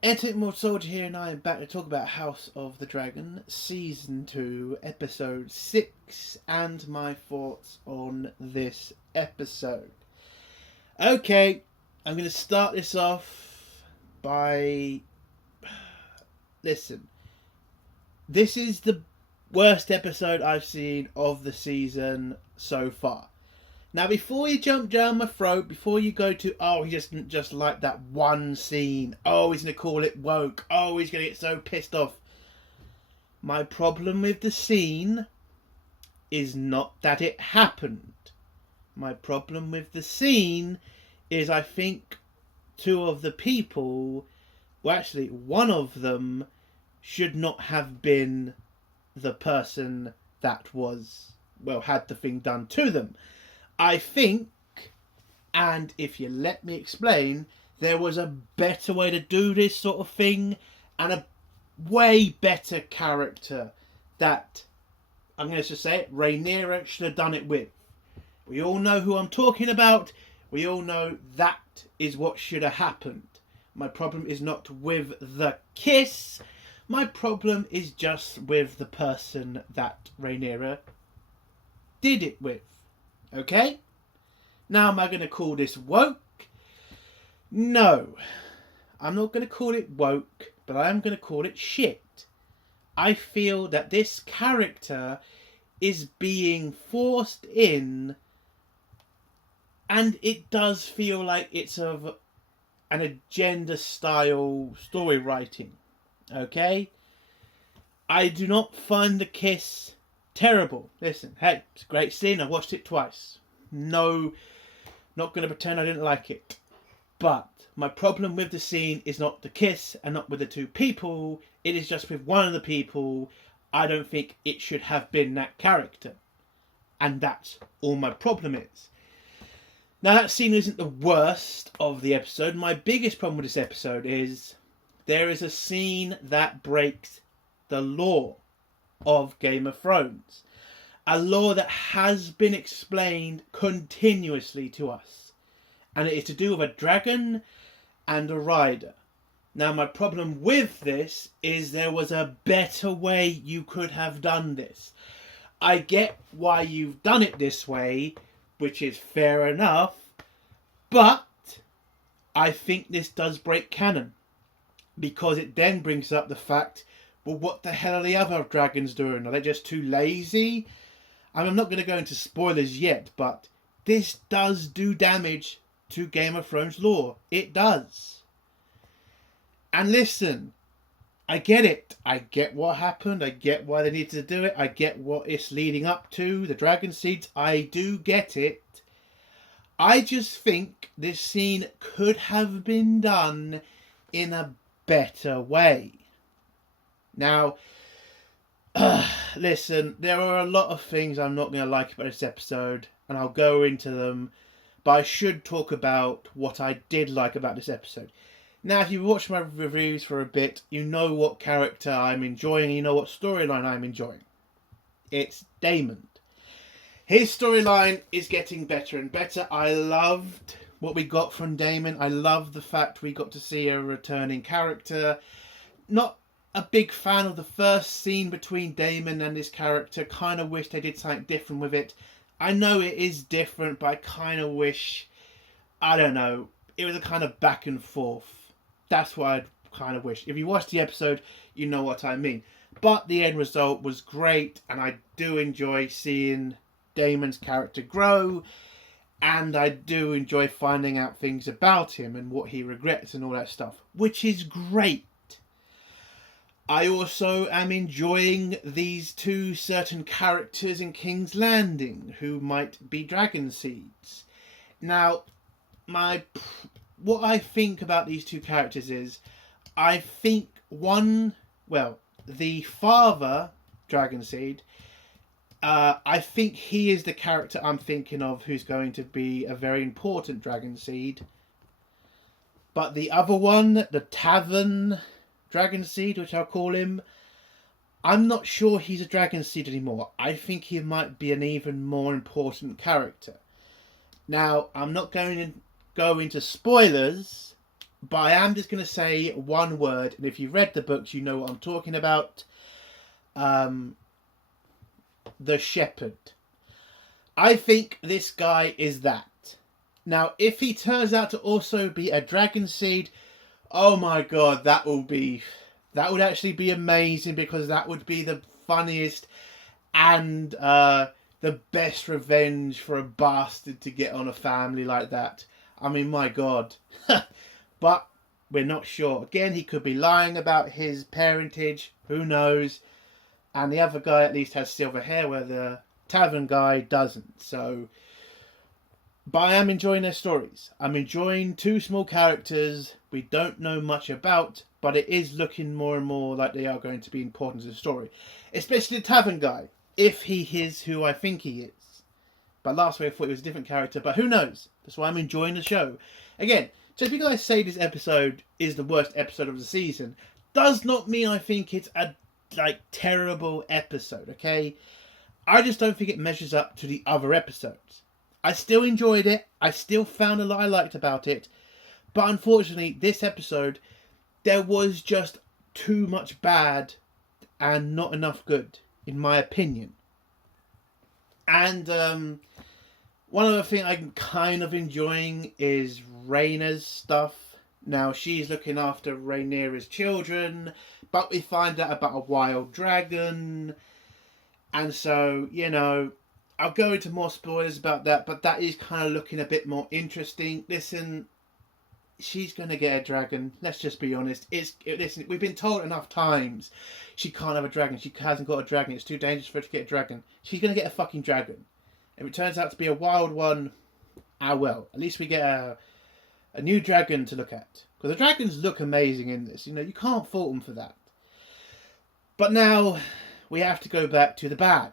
Entertainment Soldier here, and I am back to talk about House of the Dragon, Season 2, Episode 6, and my thoughts on this episode. Okay, I'm going to start this off by... Listen, this is the worst episode I've seen of the season so far. Now, before you jump down my throat, before you go to, oh, he just like that one scene. Oh, he's going to call it woke. Oh, he's going to get so pissed off. My problem with the scene is not that it happened. My problem with the scene is I think two of the people, well, actually, one of them should not have been the person that was, well, had the thing done to them. I think, and if you let me explain, there was a better way to do this sort of thing and a way better character that, I'm going to just say it, Rhaenyra should have done it with. We all know who I'm talking about. We all know that is what should have happened. My problem is not with the kiss. My problem is just with the person that Rhaenyra did it with. Okay? Now, am I going to call this woke? No. I'm not going to call it woke, but I am going to call it shit. I feel that this character is being forced in, and it does feel like it's of an agenda-style story writing. Okay? I do not find the kiss terrible. Listen, hey, it's a great scene. I watched it twice. No, not going to pretend I didn't like it. But my problem with the scene is not the kiss and not with the two people. It is just with one of the people. I don't think it should have been that character. And that's all my problem is. Now, that scene isn't the worst of the episode. My biggest problem with this episode is there is a scene that breaks the law of Game of Thrones. A law that has been explained continuously to us. And it is to do with a dragon and a rider. Now, my problem with this is there was a better way you could have done this. I get why you've done it this way, which is fair enough, but I think this does break canon. Because it then brings up the fact, well, what the hell are the other dragons doing? Are they just too lazy? I'm not going to go into spoilers yet, but this does do damage to Game of Thrones lore. It does. And listen, I get it. I get what happened. I get why they needed to do it. I get what it's leading up to. The dragon seeds. I do get it. I just think this scene could have been done in a better way. Now, listen, there are a lot of things I'm not going to like about this episode, and I'll go into them, but I should talk about what I did like about this episode. Now, if you've watched my reviews for a bit, you know what character I'm enjoying, you know what storyline I'm enjoying. It's Daemon. His storyline is getting better and better. I loved what we got from Daemon. I love the fact we got to see a returning character. Not a big fan of the first scene between Daemon and his character. Kind of wish they did something different with it. I know it is different, but I kind of wish, I don't know, it was a kind of back and forth. That's what I kind of wish. If you watch the episode, you know what I mean. But the end result was great, and I do enjoy seeing Daemon's character grow. And I do enjoy finding out things about him and what he regrets and all that stuff, which is great. I also am enjoying these two certain characters in King's Landing who might be dragon seeds. Now, what I think about these two characters is, I think the father dragon seed, I think he is the character I'm thinking of who's going to be a very important dragon seed. But the other one, the tavern dragon seed, which I'll call him, I'm not sure he's a dragon seed anymore. I think he might be an even more important character. Now, I'm not going to go into spoilers, But I am just going to say one word, and if you've read the books, you know what I'm talking about. The Shepherd. I think this guy is that. Now, if he turns out to also be a dragon seed, oh my god, that would actually be amazing, because that would be the funniest and the best revenge for a bastard to get on a family like that. I mean, my god. But we're not sure. Again, he could be lying about his parentage. Who knows? And the other guy at least has silver hair, where the tavern guy doesn't. So, but I am enjoying their stories. I'm enjoying two small characters we don't know much about, but it is looking more and more like they are going to be important to the story. Especially the tavern guy, if he is who I think he is. But last week I thought he was a different character, but who knows? That's why I'm enjoying the show. Again, just because I say this episode is the worst episode of the season, does not mean I think it's a terrible episode, okay? I just don't think it measures up to the other episodes. I still enjoyed it. I still found a lot I liked about it. But unfortunately, this episode, there was just too much bad and not enough good, in my opinion. And one other thing I'm kind of enjoying is Rhaenyra's stuff. Now, she's looking after Rhaenyra's children, but we find out about a wild dragon. And so, you know, I'll go into more spoilers about that, but that is kind of looking a bit more interesting. Listen, she's going to get a dragon. Let's just be honest. Listen, we've been told enough times she can't have a dragon. She hasn't got a dragon. It's too dangerous for her to get a dragon. She's going to get a fucking dragon. If it turns out to be a wild one, well. At least we get a new dragon to look at. Because the dragons look amazing in this. You know, you can't fault them for that. But now we have to go back to the bad.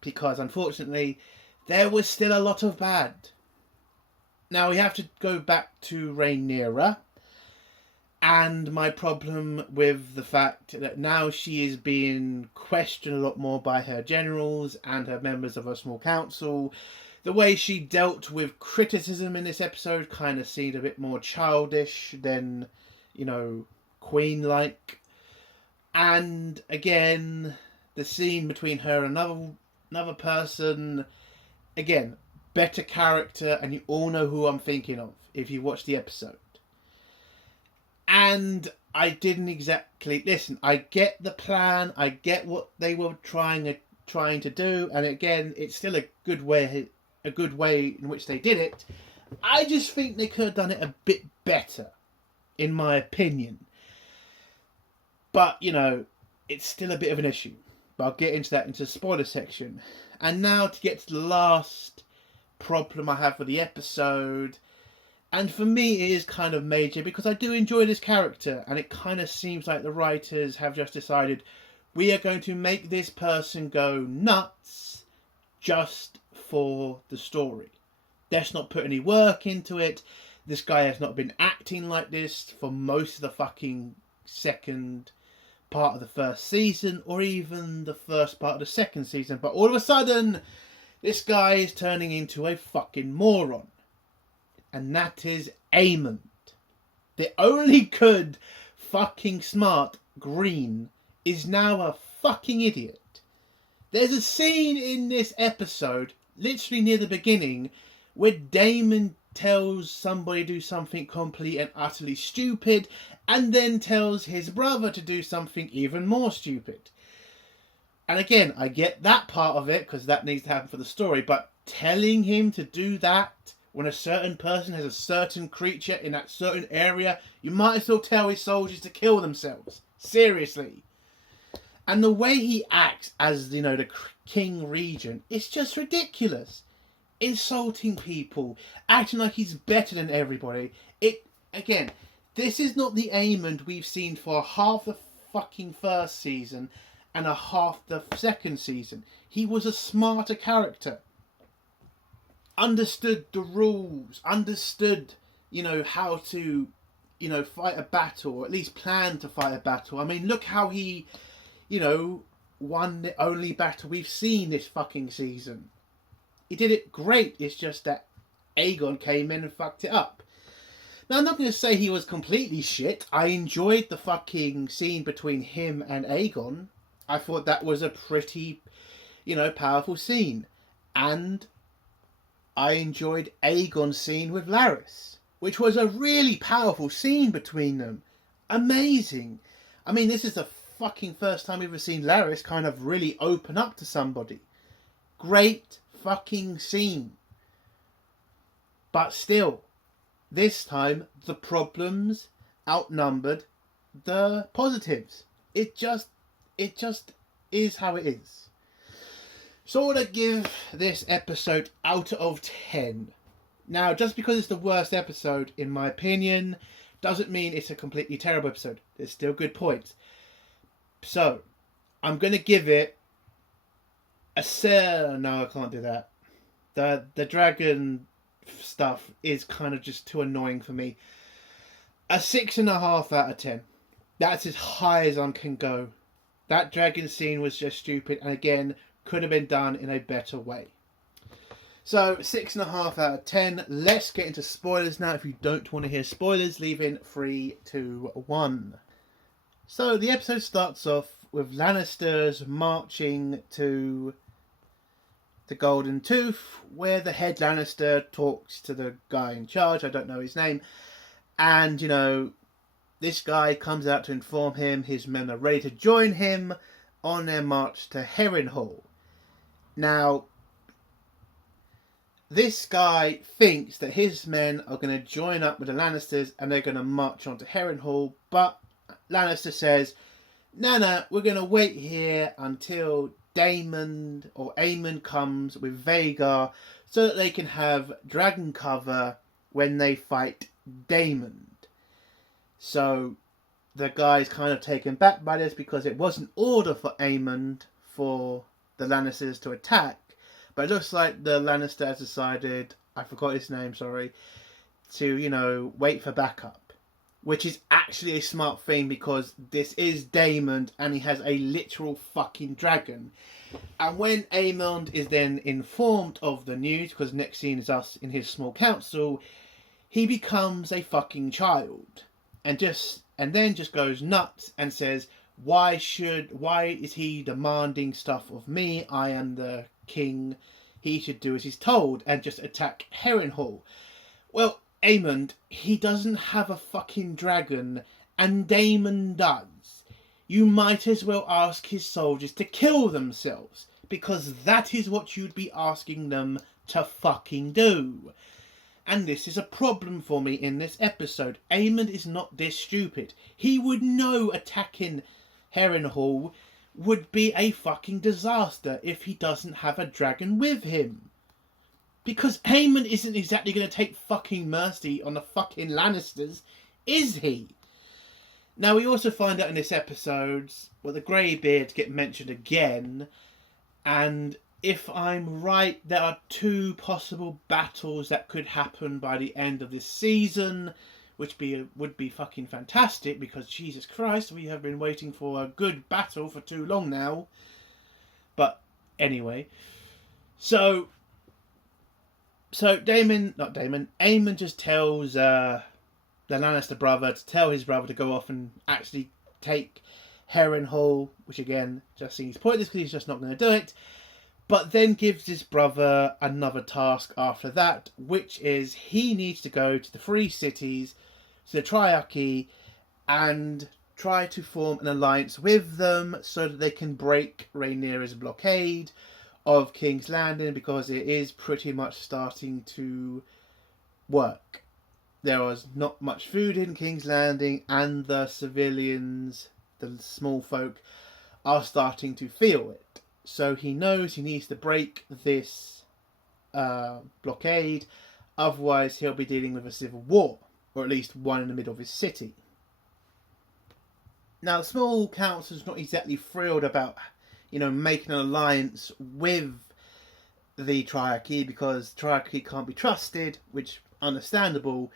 Because unfortunately, there was still a lot of bad. Now we have to go back to Rhaenyra. And my problem with the fact that now she is being questioned a lot more by her generals and her members of her small council. The way she dealt with criticism in this episode kind of seemed a bit more childish than, you know, queen-like. And again, the scene between her and another person, again, better character, and you all know who I'm thinking of if you watch the episode. And I didn't exactly listen. I get the plan. I get what they were trying to do, and again, it's still a good way in which they did it. I just think they could have done it a bit better, in my opinion. But you know, it's still a bit of an issue. But I'll get into that into the spoiler section. And now to get to the last problem I have with the episode. And for me, it is kind of major because I do enjoy this character. And it kind of seems like the writers have just decided we are going to make this person go nuts just for the story. Let's not put any work into it. This guy has not been acting like this for most of the fucking second part of the first season, or even the first part of the second season. But all of a sudden, this guy is turning into a fucking moron. And that is Aemond. The only good fucking smart green is now a fucking idiot. There's a scene in this episode, literally near the beginning, where Daemon tells somebody to do something complete and utterly stupid, and then tells his brother to do something even more stupid. And again, I get that part of it, because that needs to happen for the story, but telling him to do that when a certain person has a certain creature in that certain area, you might as well tell his soldiers to kill themselves. Seriously. And the way he acts as, you know, the king regent, it's just ridiculous. Insulting people, acting like he's better than everybody. Again, this is not the Aemond we've seen for half the fucking first season and a half the second season. He was a smarter character. Understood the rules, understood, you know, how to, you know, fight a battle, or at least plan to fight a battle. I mean, look how he, you know, won the only battle we've seen this fucking season. He did it great. It's just that Aegon came in and fucked it up. Now, I'm not going to say he was completely shit. I enjoyed the fucking scene between him and Aegon. I thought that was a pretty, powerful scene. And I enjoyed Aegon's scene with Larys, which was a really powerful scene between them. Amazing. I mean, this is the fucking first time we've ever seen Larys kind of really open up to somebody. Great fucking scene. But still, this time the problems outnumbered the positives. It just is how it is. So I want to give this episode out of 10. Now, just because it's the worst episode, in my opinion, doesn't mean it's a completely terrible episode. There's still good points. So, I'm going to give it a... No, I can't do that. The dragon stuff is kind of just too annoying for me. A 6.5 out of 10. That's as high as I can go. That dragon scene was just stupid, and again, could have been done in a better way. So, 6.5 out of 10. Let's get into spoilers now. If you don't want to hear spoilers, leave in 3, 2, 1. So, the episode starts off with Lannisters marching to the Golden Tooth, where the head Lannister talks to the guy in charge. I don't know his name. And, this guy comes out to inform him his men are ready to join him on their march to Harrenhal. Now, this guy thinks that his men are going to join up with the Lannisters and they're going to march on to Harrenhal, but Lannister says, no, we're going to wait here until Daemon or Aemond comes with Vhagar so that they can have dragon cover when they fight Daemon. So the guy's kind of taken back by this because it was an order for Aemond for the Lannisters to attack. But it looks like the Lannister has decided, I forgot his name, sorry, to, wait for backup. Which is actually a smart thing because this is Daemon and he has a literal fucking dragon. And when Aemond is then informed of the news, because next scene is us in his small council, he becomes a fucking child. And then just goes nuts and says, why is he demanding stuff of me? I am the king. He should do as he's told and just attack Harrenhal. Well, Aemond, he doesn't have a fucking dragon, and Daemon does. You might as well ask his soldiers to kill themselves, because that is what you'd be asking them to fucking do. And this is a problem for me in this episode. Aemond is not this stupid. He would know attacking Harrenhal would be a fucking disaster if he doesn't have a dragon with him. Because Aemond isn't exactly going to take fucking mercy on the fucking Lannisters, is he? Now, we also find out in this episode, the Greybeards get mentioned again, and if I'm right, there are 2 possible battles that could happen by the end of this season, which would be fucking fantastic, because Jesus Christ, we have been waiting for a good battle for too long now. But anyway, so Aemond just tells the Lannister brother to tell his brother to go off and actually take Harrenhal, which again just seems pointless because he's just not going to do it. But then gives his brother another task after that, which is he needs to go to the 3 cities, to the Triarchy, and try to form an alliance with them so that they can break Rhaenyra's blockade of King's Landing, because it is pretty much starting to work. There was not much food in King's Landing, and the civilians, the small folk, are starting to feel it. So he knows he needs to break this blockade, otherwise he'll be dealing with a civil war, or at least one in the middle of his city. Now, the small council's not exactly thrilled about, making an alliance with the Triarchy, because Triarchy can't be trusted, which understandable,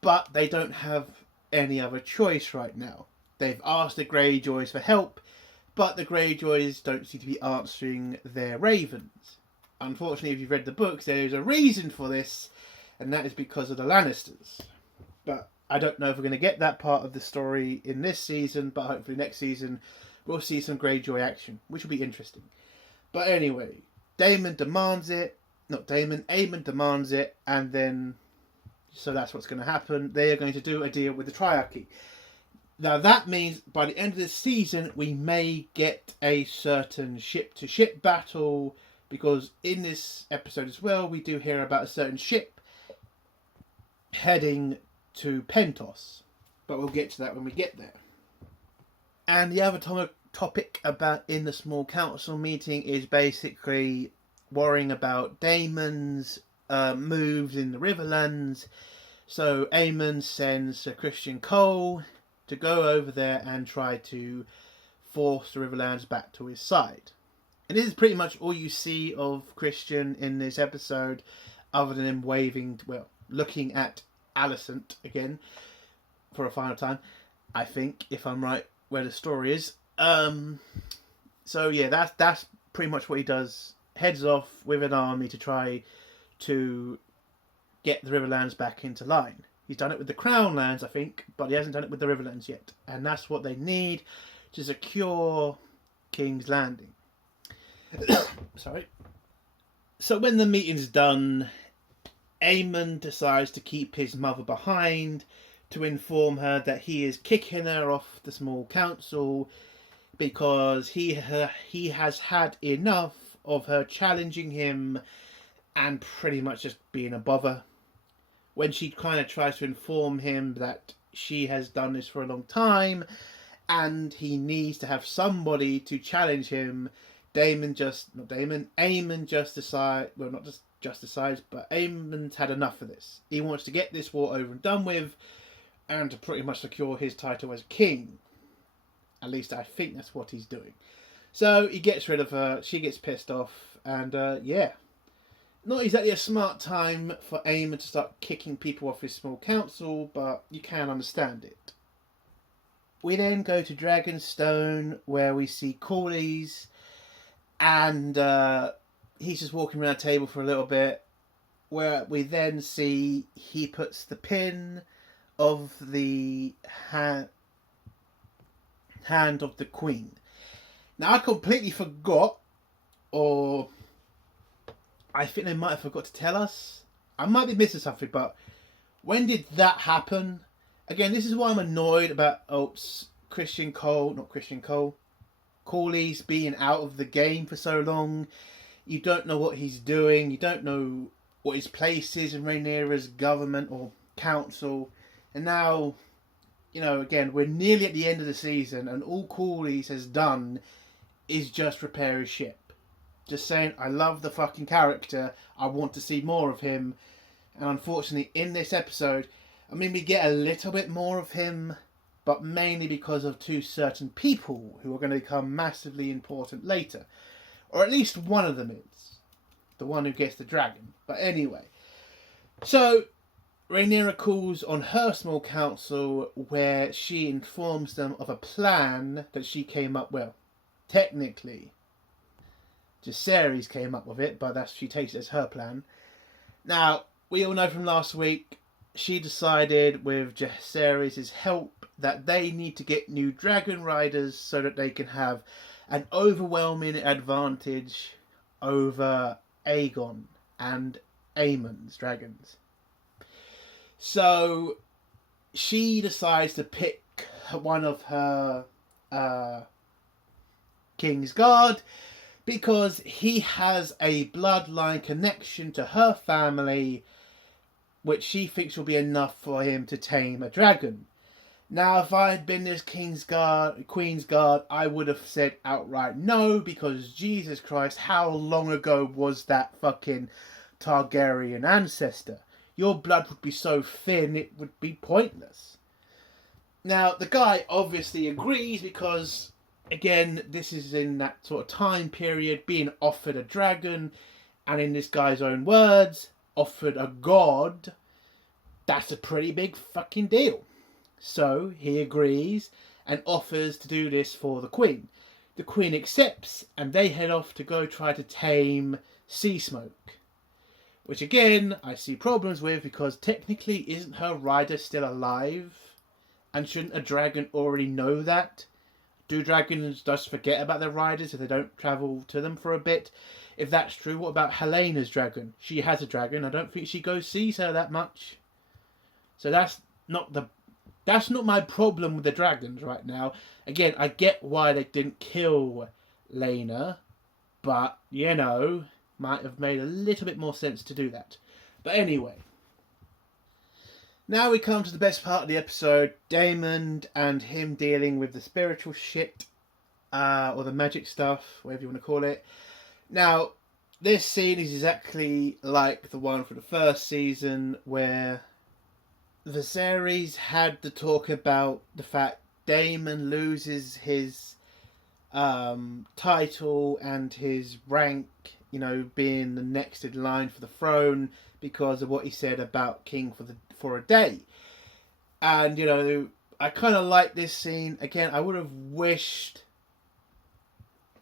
but they don't have any other choice right now. They've asked the Greyjoys for help, but the Greyjoys don't seem to be answering their ravens. Unfortunately, if you've read the books, there is a reason for this, and that is because of the Lannisters. But I don't know if we're going to get that part of the story in this season, but hopefully next season we'll see some Greyjoy action, which will be interesting. But anyway, Daemon demands it. Not Daemon, Aemond demands it, and then, so that's what's going to happen. They are going to do a deal with the Triarchy. Now that means by the end of this season, we may get a certain ship-to-ship battle, because in this episode as well, we do hear about a certain ship heading to Pentos. But we'll get to that when we get there. And the other topic about in the small council meeting is basically worrying about Daemon's moves in the Riverlands. So Aemond sends Sir Christian Cole to go over there and try to force the Riverlands back to his side. And this is pretty much all you see of Christian in this episode, other than him looking at Alicent again for a final time, I think, if I'm right where the story is. So yeah, that's pretty much what he does. Heads off with an army to try to get the Riverlands back into line. He's done it with the Crown Lands, I think, but he hasn't done it with the Riverlands yet. And that's what they need to secure King's Landing. Sorry. So when the meeting's done, Aemond decides to keep his mother behind to inform her that he is kicking her off the small council because he has had enough of her challenging him and pretty much just being a bother. When she kind of tries to inform him that she has done this for a long time and he needs to have somebody to challenge him, Aemond just decides, well, not just decides, but Aemond's had enough of this. He wants to get this war over and done with and to pretty much secure his title as king. At least I think that's what he's doing. So he gets rid of her, she gets pissed off, and yeah. Not exactly a smart time for Aemond to start kicking people off his small council, but you can understand it. We then go to Dragonstone, where we see Corlys, and he's just walking around the table for a little bit, where we then see he puts the pin of the hand of the Queen. Now I completely forgot, or I think they might have forgot to tell us. I might be missing something, but when did that happen? Again, this is why I'm annoyed about Corlys being out of the game for so long. You don't know what he's doing. You don't know what his place is in Rhaenyra's government or council. And now, again, we're nearly at the end of the season and all Corlys has done is just repair his ship. Just saying, I love the fucking character. I want to see more of him. And unfortunately, in this episode, we get a little bit more of him, but mainly because of two certain people who are going to become massively important later. Or at least one of them is. The one who gets the dragon. But anyway. So, Rhaenyra calls on her small council where she informs them of a plan that she came up with. Technically, Jacaerys came up with it, but she takes it as her plan. Now, we all know from last week, she decided with Jacaerys' help that they need to get new dragon riders so that they can have an overwhelming advantage over Aegon and Aemond's dragons. So she decides to pick one of her King's Guard because he has a bloodline connection to her family, which she thinks will be enough for him to tame a dragon. Now, if I had been this Queen's Guard, I would have said outright no, because Jesus Christ, how long ago was that fucking Targaryen ancestor? Your blood would be so thin, it would be pointless. Now, the guy obviously agrees because, again, this is in that sort of time period, being offered a dragon, and in this guy's own words, offered a god. That's a pretty big fucking deal. So he agrees and offers to do this for the Queen. The Queen accepts and they head off to go try to tame Sea Smoke. Which again, I see problems with, because technically isn't her rider still alive? And shouldn't a dragon already know that? Do dragons just forget about their riders if they don't travel to them for a bit? If that's true, what about Helena's dragon? She has a dragon. I don't think she goes sees her that much. So that's not my problem with the dragons right now. Again, I get why they didn't kill Lena, but, you know, might have made a little bit more sense to do that. But anyway, now we come to the best part of the episode, Daemon and him dealing with the spiritual shit, or the magic stuff, whatever you want to call it. Now, this scene is exactly like the one from the first season, where Viserys had to talk about the fact Daemon loses his title and his rank, you know, being the next in line for the throne because of what he said about King for a day. And, you know, I kind of like this scene. Again, I would have wished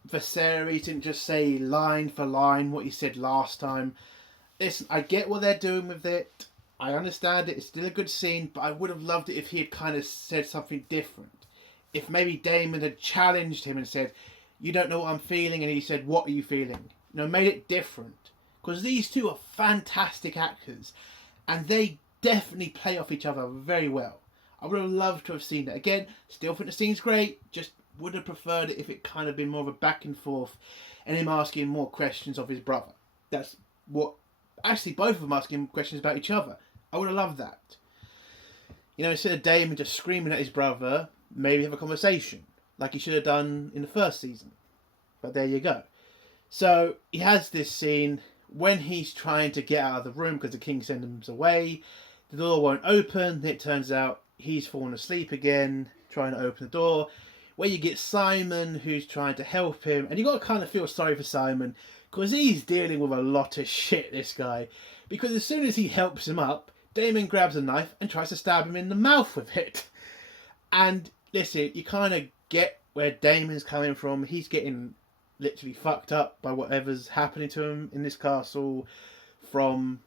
Viserys didn't just say line for line what he said last time. Listen, I get what they're doing with it. I understand it. It's still a good scene, but I would have loved it if he had kind of said something different. If maybe Daemon had challenged him and said, "You don't know what I'm feeling," and he said, "What are you feeling?" You know, made it different. Because these two are fantastic actors, and they definitely play off each other very well. I would have loved to have seen that. Again, still think the scene's great, just would have preferred it if it kind of been more of a back and forth, and him asking more questions of his brother. That's what... Actually, both of them asking questions about each other. I would have loved that. You know, instead of Daemon just screaming at his brother, maybe have a conversation, like he should have done in the first season. But there you go. So, he has this scene when he's trying to get out of the room because the king sent him away. The door won't open. It turns out he's fallen asleep again, trying to open the door. Where you get Simon, who's trying to help him. And you got to kind of feel sorry for Simon, because he's dealing with a lot of shit, this guy. Because as soon as he helps him up, Daemon grabs a knife and tries to stab him in the mouth with it. And listen, you kind of get where Daemon's coming from. He's getting literally fucked up by whatever's happening to him in this castle from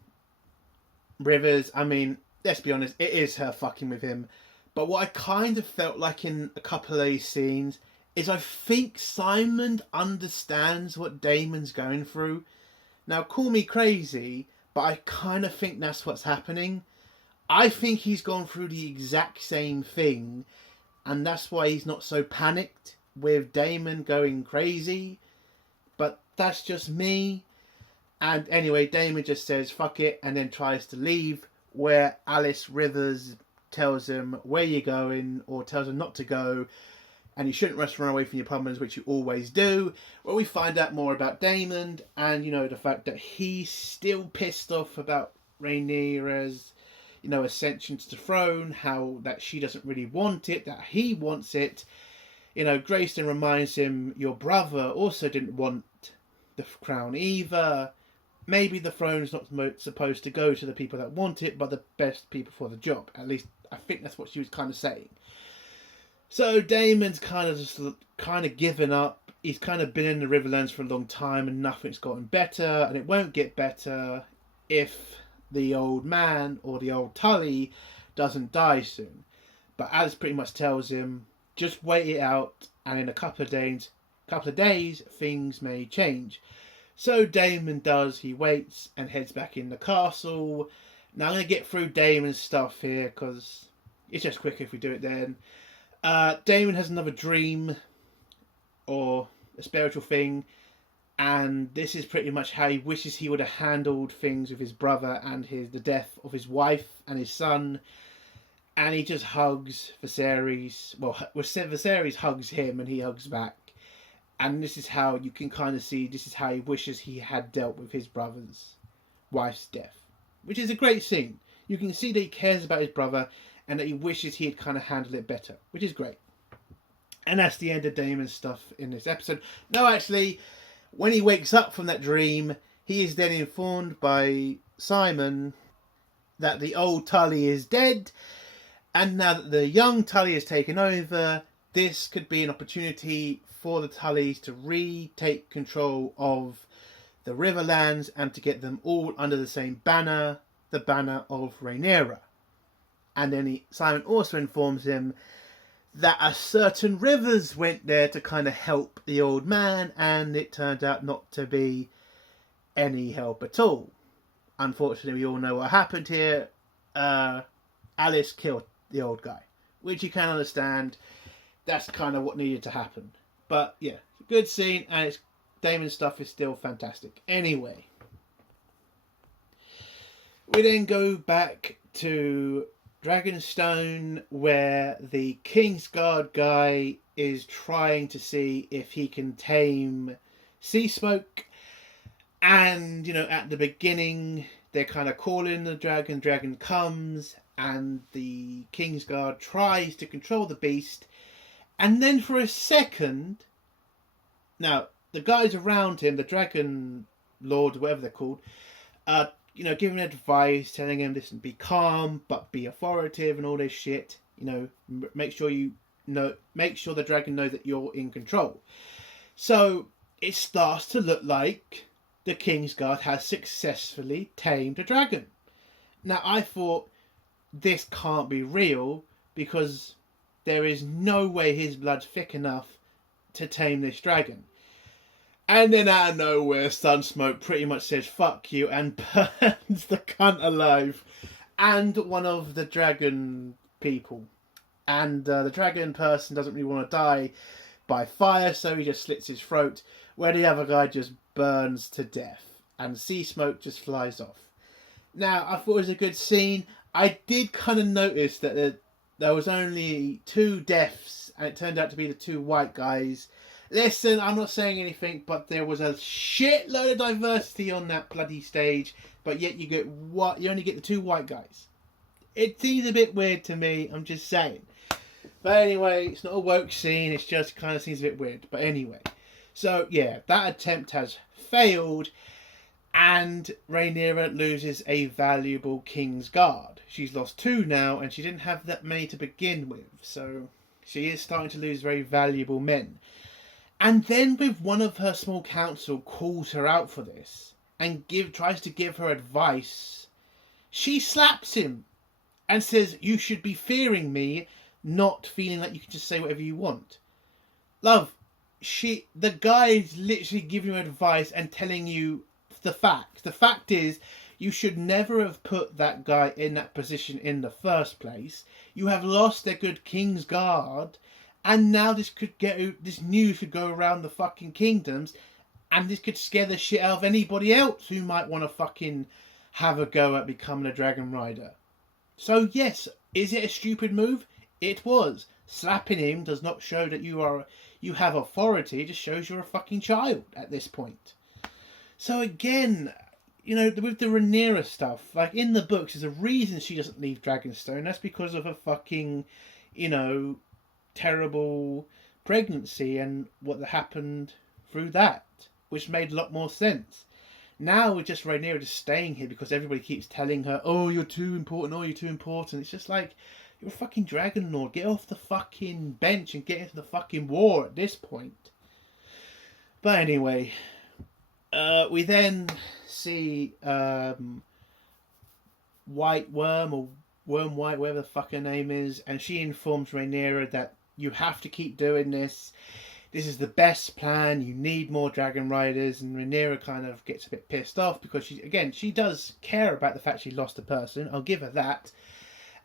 Rivers. I mean, let's be honest, it is her fucking with him. But what I kind of felt like in a couple of these scenes is I think Simon understands what Daemon's going through. Now, call me crazy, but I kind of think that's what's happening. I think he's gone through the exact same thing, and that's why he's not so panicked with Daemon going crazy. But that's just me. And anyway, Daemon just says fuck it and then tries to leave, where Alice Rivers tells him where you're going, or tells him not to go, and you shouldn't run away from your problems, which you always do. Where we find out more about Daemon, and, you know, the fact that he's still pissed off about Rhaenyra's, you know, ascension to the throne, how that she doesn't really want it, that he wants it. You know, Grayston reminds him, your brother also didn't want the crown either. Maybe the throne's not supposed to go to the people that want it, but the best people for the job. At least, I think that's what she was kind of saying. So Daemon's kind of given up. He's kind of been in the Riverlands for a long time and nothing's gotten better, and it won't get better if the old man or the old Tully doesn't die soon. But Alice pretty much tells him, just wait it out, and in a couple of days, things may change. So Daemon does. He waits and heads back in the castle. Now I'm going to get through Daemon's stuff here because it's just quicker if we do it then. Daemon has another dream or a spiritual thing, and this is pretty much how he wishes he would have handled things with his brother and the death of his wife and his son. And he just hugs Viserys. Well, Viserys hugs him and he hugs back. And this is how you can kind of see, this is how he wishes he had dealt with his brother's wife's death. Which is a great scene. You can see that he cares about his brother and that he wishes he had kind of handled it better. Which is great. And that's the end of Daemon's stuff in this episode. No, actually, when he wakes up from that dream, he is then informed by Simon that the old Tully is dead. And now that the young Tully has taken over, this could be an opportunity for the Tullys to retake control of the Riverlands and to get them all under the same banner, the banner of Rhaenyra. And then Simon also informs him that a certain rivers went there to kind of help the old man, and it turned out not to be any help at all. Unfortunately, we all know what happened here. Alice killed the old guy, which you can understand. That's kind of what needed to happen. But yeah, good scene, and it's Daemon stuff is still fantastic. Anyway, we then go back to Dragonstone, where the Kingsguard guy is trying to see if he can tame Sea Smoke. And, at the beginning, they're kind of calling the dragon. Dragon comes, and the Kingsguard tries to control the beast. And then for a second, now, the guys around him, the Dragon Lord, whatever they're called, giving advice, telling him, listen, be calm, but be authoritative and all this shit. Make sure the dragon knows that you're in control. So it starts to look like the Kingsguard has successfully tamed a dragon. Now, I thought this can't be real because there is no way his blood's thick enough to tame this dragon. And then out of nowhere, Sunsmoke pretty much says, fuck you, and burns the cunt alive. And one of the dragon people. And the dragon person doesn't really want to die by fire, so he just slits his throat, where the other guy just burns to death. And Sea Smoke just flies off. Now, I thought it was a good scene. I did kind of notice that there was only 2 deaths, and it turned out to be the 2 white guys. Listen, I'm not saying anything, but there was a shitload of diversity on that bloody stage, but yet you only get the 2 white guys. It seems a bit weird to me, I'm just saying. But anyway, it's not a woke scene, it just kind of seems a bit weird. But anyway, so yeah, that attempt has failed, and Rhaenyra loses a valuable Kingsguard. She's lost 2 now, and she didn't have that many to begin with, so she is starting to lose very valuable men. And then with one of her small council calls her out for this and tries to give her advice, she slaps him and says, you should be fearing me, not feeling like you can just say whatever you want. Love, the guy is literally giving you advice and telling you the facts. The fact is, you should never have put that guy in that position in the first place. You have lost a good Kingsguard. And now this news could go around the fucking kingdoms, and this could scare the shit out of anybody else who might want to fucking have a go at becoming a dragon rider. So yes, is it a stupid move? It was. Slapping him does not show that you have authority. It just shows you're a fucking child at this point. So again, with the Rhaenyra stuff, like in the books, there's a reason she doesn't leave Dragonstone. That's because of her fucking, terrible pregnancy and what happened through that, which made a lot more sense. Now with just Rhaenyra just staying here because everybody keeps telling her, oh, you're too important. It's just like, you're a fucking dragon lord. Get off the fucking bench and get into the fucking war at this point. But anyway, we then see White Worm, or Worm White, whatever the fuck her name is, and she informs Rhaenyra that you have to keep doing this. This is the best plan. You need more dragon riders. And Rhaenyra kind of gets a bit pissed off because she does care about the fact she lost a person. I'll give her that.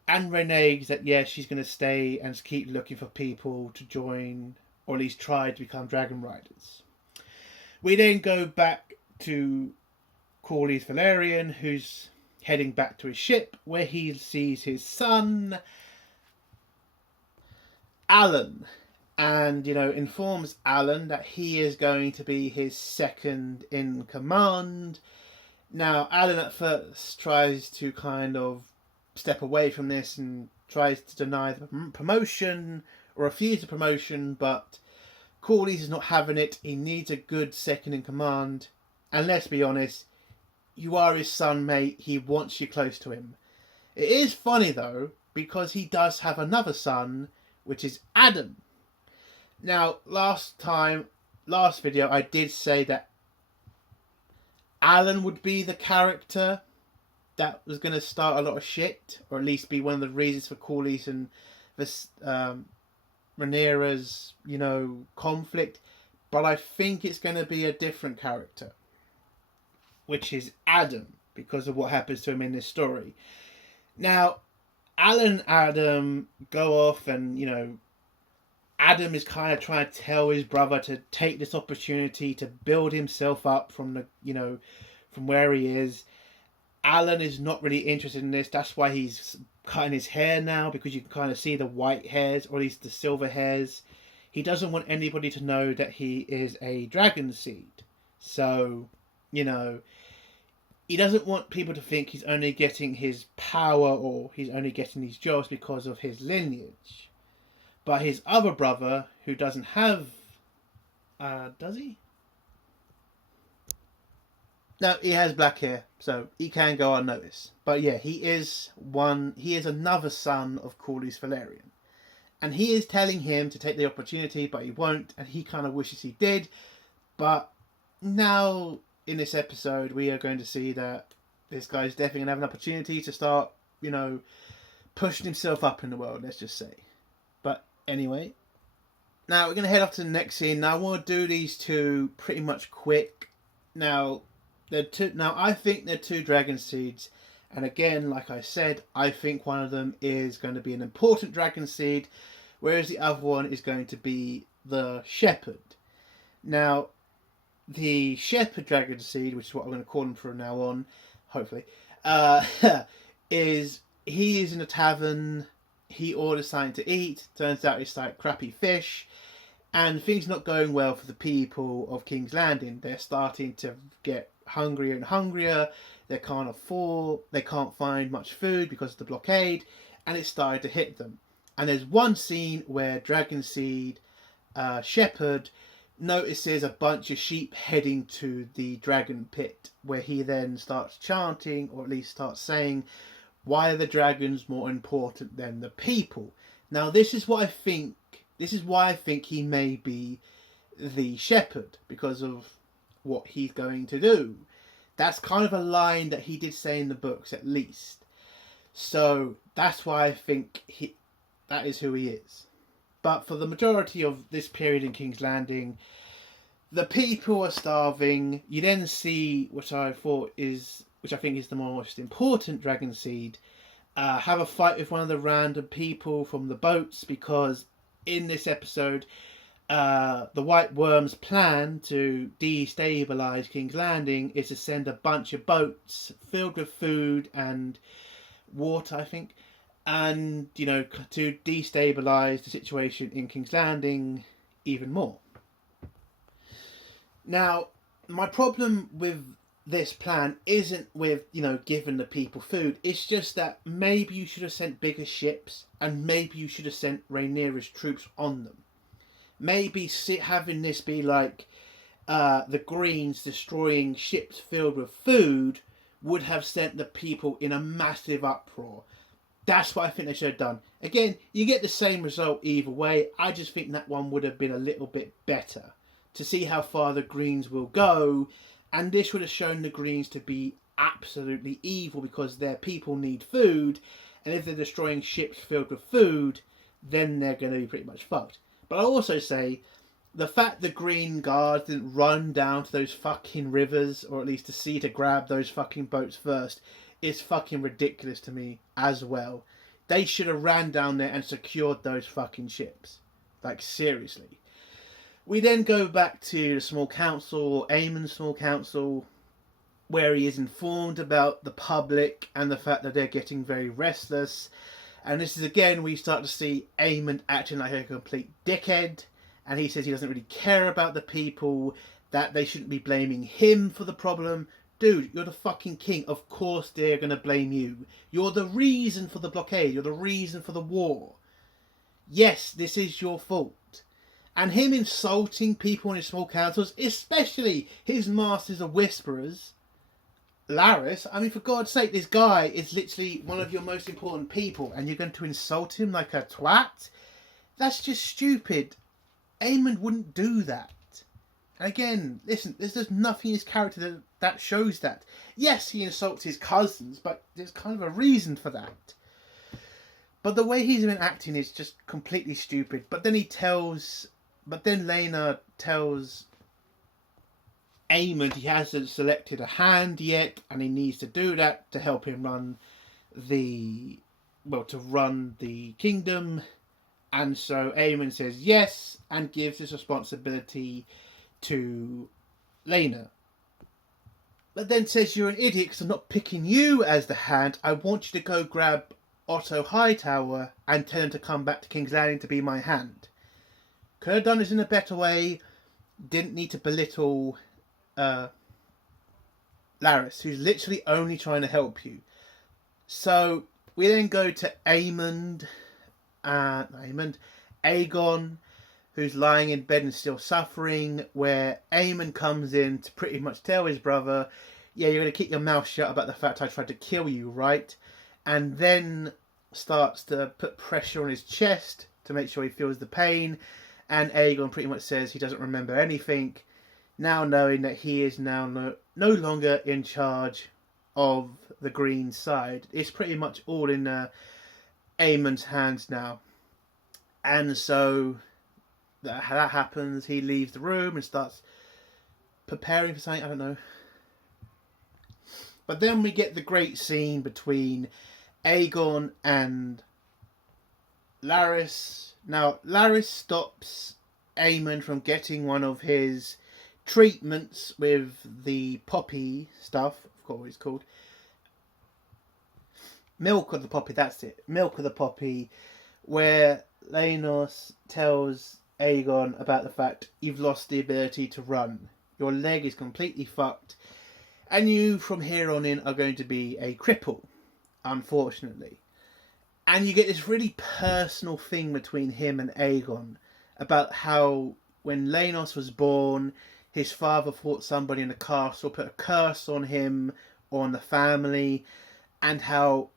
And reneges that, yeah, she's going to stay and keep looking for people to join, or at least try to become dragon riders. We then go back to Corlys Velaryon, who's heading back to his ship, where he sees his son Alan, and informs Alan that he is going to be his second in command. Now Alan at first tries to kind of step away from this and tries to deny the promotion or refuse the promotion, but Corlys is not having it. He needs a good second in command, and let's be honest, you are his son, mate. He wants you close to him. It is funny though, because he does have another son, which is Adam. Now, last video, I did say that Alan would be the character that was going to start a lot of shit, or at least be one of the reasons for Corlys and this Rhaenyra's, conflict. But I think it's going to be a different character, which is Adam, because of what happens to him in this story. Now, Alan and Adam go off, and Adam is kind of trying to tell his brother to take this opportunity to build himself up from from where he is. Alan is not really interested in this. That's why he's cutting his hair now, because you can kind of see the white hairs, or at least the silver hairs. He doesn't want anybody to know that he is a dragon seed. So, he doesn't want people to think he's only getting his power or he's only getting these jobs because of his lineage. But his other brother, who doesn't have... does he? No, he has black hair, so he can go unnoticed. But yeah, he is another son of Corlys Velaryon. And he is telling him to take the opportunity, but he won't, and he kind of wishes he did. But now, in this episode, we are going to see that this guy's definitely going to have an opportunity to start, pushing himself up in the world, let's just say. But anyway, now we're going to head off to the next scene. Now I want to do these two pretty much quick. Now I think they're two dragon seeds, and again, like I said, I think one of them is going to be an important dragon seed, whereas the other one is going to be the shepherd. Now, the shepherd dragon seed, which is what I'm going to call him from now on, hopefully, he is in a tavern. He orders something to eat. Turns out it's like crappy fish. And things not going well for the people of King's Landing. They're starting to get hungrier and hungrier. They can't find much food because of the blockade. And it's started to hit them. And there's one scene where Dragonseed Shepherd notices a bunch of sheep heading to the dragon pit, where he then starts chanting, or at least starts saying, why are the dragons more important than the people? Now this is why I think he may be the shepherd, because of what he's going to do. That's kind of a line that he did say in the books, at least. So that's why I think that is who he is. But for the majority of this period in King's Landing, the people are starving. You then see, which I think is the most important dragon seed, have a fight with one of the random people from the boats, because in this episode, the White Worm's plan to destabilize King's Landing is to send a bunch of boats filled with food and water, I think, and to destabilize the situation in King's Landing even more. Now, my problem with this plan isn't with giving the people food. It's just that maybe you should have sent bigger ships, and maybe you should have sent Rhaenyra's troops on them. Maybe having this be like the Greens destroying ships filled with food would have sent the people in a massive uproar. That's what I think they should have done. Again, you get the same result either way. I just think that one would have been a little bit better, to see how far the Greens will go. And this would have shown the Greens to be absolutely evil, because their people need food. And if they're destroying ships filled with food, then they're going to be pretty much fucked. But I also say, the fact the Green Guards didn't run down to those fucking rivers, or at least to sea to grab those fucking boats first, is fucking ridiculous to me as well. They should have ran down there and secured those fucking ships. Like, seriously. We then go back to the small council, Aemond's small council, where he is informed about the public and the fact that they're getting very restless. And this is again, we start to see Aemond acting like a complete dickhead. And he says he doesn't really care about the people, that they shouldn't be blaming him for the problem. Dude, you're the fucking king. Of course they're going to blame you. You're the reason for the blockade. You're the reason for the war. Yes, this is your fault. And him insulting people in his small councils, especially his masters of whisperers, Larys, I mean, for God's sake, this guy is literally one of your most important people, and you're going to insult him like a twat? That's just stupid. Aemond wouldn't do that. Again, listen, there's just nothing in his character that shows that. Yes, he insults his cousins, but there's kind of a reason for that. But the way he's been acting is just completely stupid. But then Laena tells Aemond he hasn't selected a hand yet, and he needs to do that to help him run the kingdom. And so Aemond says yes, and gives this responsibility to Laena. But then says, you're an idiot because I'm not picking you as the hand. I want you to go grab Otto Hightower and tell him to come back to King's Landing to be my hand. Could have done this in a better way. Didn't need to belittle Larys, who's literally only trying to help you. So we then go to Aemond, Aegon, who's lying in bed and still suffering, where Aemond comes in to pretty much tell his brother, yeah, you're going to keep your mouth shut about the fact I tried to kill you, right? And then starts to put pressure on his chest to make sure he feels the pain. And Aegon pretty much says he doesn't remember anything, now knowing that he is now no longer in charge of the green side. It's pretty much all in Aemond's hands now. And so that happens. He leaves the room and starts preparing for something. I don't know. But then we get the great scene between Aegon and Larys. Now, Larys stops Aemond from getting one of his treatments with the poppy stuff. I forgot what it's called. Milk of the poppy, that's it. Milk of the poppy, where Laenos tells Aegon about the fact you've lost the ability to run. Your leg is completely fucked. And you, from here on in, are going to be a cripple, unfortunately. And you get this really personal thing between him and Aegon about how when Laenos was born, his father thought somebody in the castle put a curse on him or on the family, and how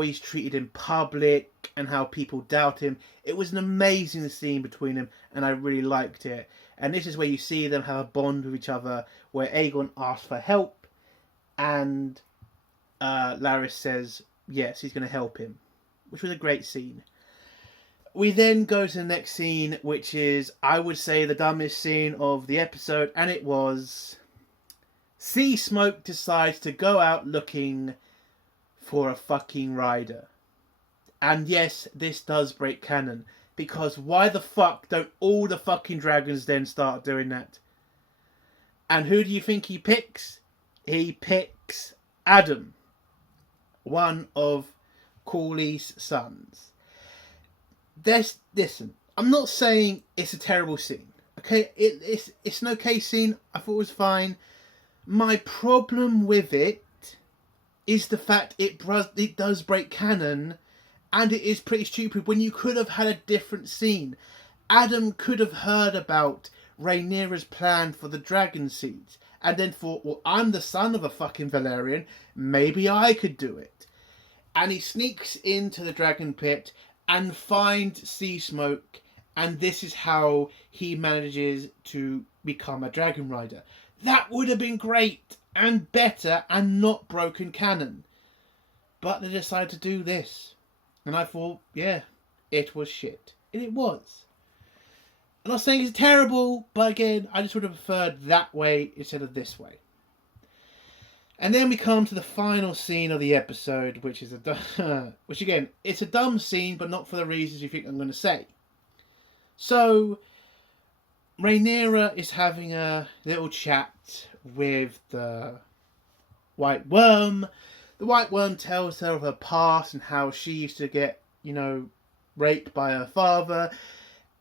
he's treated in public and how people doubt him. It was an amazing scene between them, and I really liked it. And this is where you see them have a bond with each other, where Aegon asks for help, and Larys says yes, he's going to help him, which was a great scene. We then go to the next scene, which is, I would say, the dumbest scene of the episode, and it was Sea Smoke decides to go out looking for a fucking rider. And yes, this does break canon, because why the fuck don't all the fucking dragons then start doing that? And who do you think he picks? He picks Adam, one of Corley's sons. Listen, I'm not saying it's a terrible scene. Okay, it's an okay scene. I thought it was fine. My problem with it is the fact it does break canon, and it is pretty stupid when you could have had a different scene. Adam could have heard about Rhaenyra's plan for the dragon seeds, and then thought, well, I'm the son of a fucking Valyrian, maybe I could do it. And he sneaks into the dragon pit and finds Sea Smoke, and this is how he manages to become a dragon rider. That would have been great and better and not broken canon. But they decided to do this. And I thought, yeah, it was shit. And it was. I'm not saying it's terrible, but again, I just would have preferred that way instead of this way. And then we come to the final scene of the episode, which is which again, it's a dumb scene, but not for the reasons you think I'm going to say. So, Rhaenyra is having a little chat with the White Worm. The White Worm tells her of her past and how she used to get, raped by her father.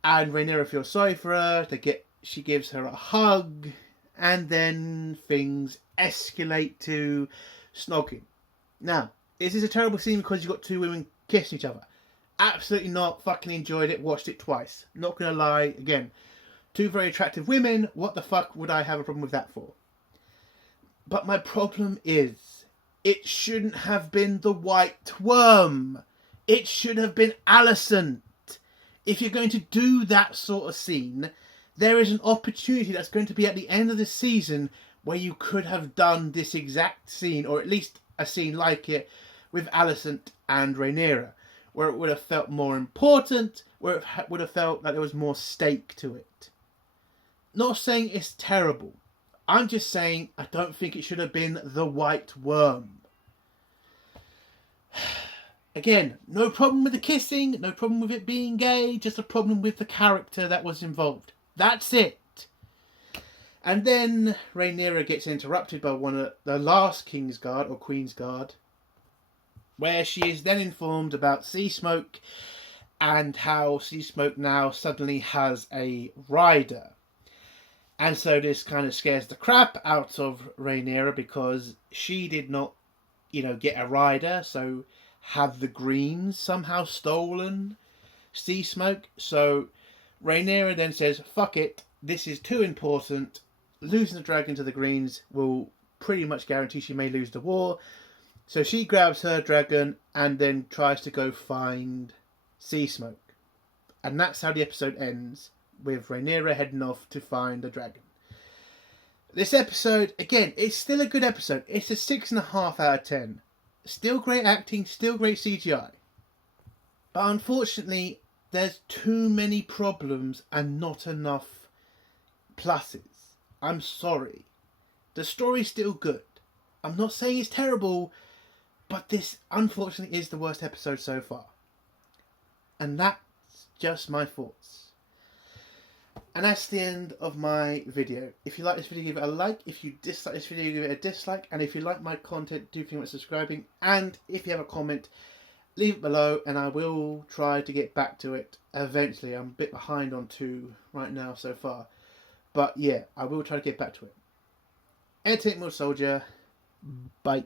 And Rhaenyra feels sorry for her. She gives her a hug. And then things escalate to snogging. Now, is this a terrible scene because you've got two women kissing each other? Absolutely not. Fucking enjoyed it. Watched it twice. Not going to lie. Again, two very attractive women. What the fuck would I have a problem with that for? But my problem is, it shouldn't have been the White Worm. It should have been Alicent. If you're going to do that sort of scene, there is an opportunity that's going to be at the end of the season where you could have done this exact scene, or at least a scene like it, with Alicent and Rhaenyra, where it would have felt more important, where it would have felt like there was more stake to it. Not saying it's terrible. I'm just saying I don't think it should have been the White Worm. Again, no problem with the kissing, no problem with it being gay, just a problem with the character that was involved. That's it. And then Rhaenyra gets interrupted by one of the last King's Guard or Queen's Guard, where she is then informed about Sea Smoke and how Sea Smoke now suddenly has a rider. And so this kind of scares the crap out of Rhaenyra, because she did not, get a rider. So have the Greens somehow stolen Sea Smoke? So Rhaenyra then says, fuck it, this is too important. Losing the dragon to the Greens will pretty much guarantee she may lose the war. So she grabs her dragon and then tries to go find Sea Smoke. And that's how the episode ends, with Rhaenyra heading off to find the dragon. This episode, again, it's still a good episode. It's a 6.5 out of 10. Still great acting, still great CGI. But unfortunately, there's too many problems and not enough pluses. I'm sorry. The story's still good. I'm not saying it's terrible, but this, unfortunately, is the worst episode so far. And that's just my thoughts. And that's the end of my video. If you like this video, give it a like. If you dislike this video, give it a dislike. And if you like my content, do think about subscribing. And if you have a comment, leave it below and I will try to get back to it eventually. I'm a bit behind on 2 right now so far. But yeah, I will try to get back to it. Entertainment Soldier. Bye.